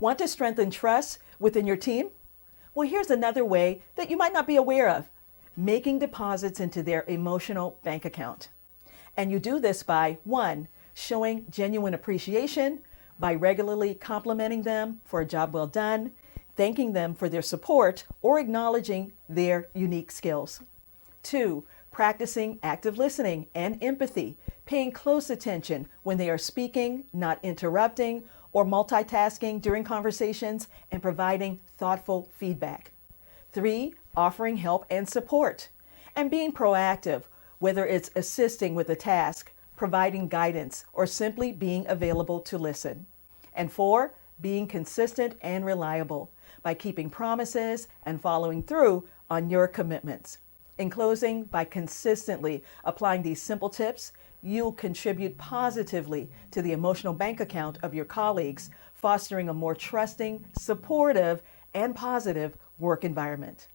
Want to strengthen trust within your team? Well, here's another way that you might not be aware of: making deposits into their emotional bank account. And you do this by, one, showing genuine appreciation by regularly complimenting them for a job well done, thanking them for their support, or acknowledging their unique skills. Two, practicing active listening and empathy, paying close attention when they are speaking, not interrupting or multitasking during conversations, and providing thoughtful feedback. Three, offering help and support and being proactive, whether it's assisting with a task, providing guidance, or simply being available to listen. And four, being consistent and reliable by keeping promises and following through on your commitments. In closing, by consistently applying these simple tips, you'll contribute positively to the emotional bank account of your colleagues, fostering a more trusting, supportive, and positive work environment.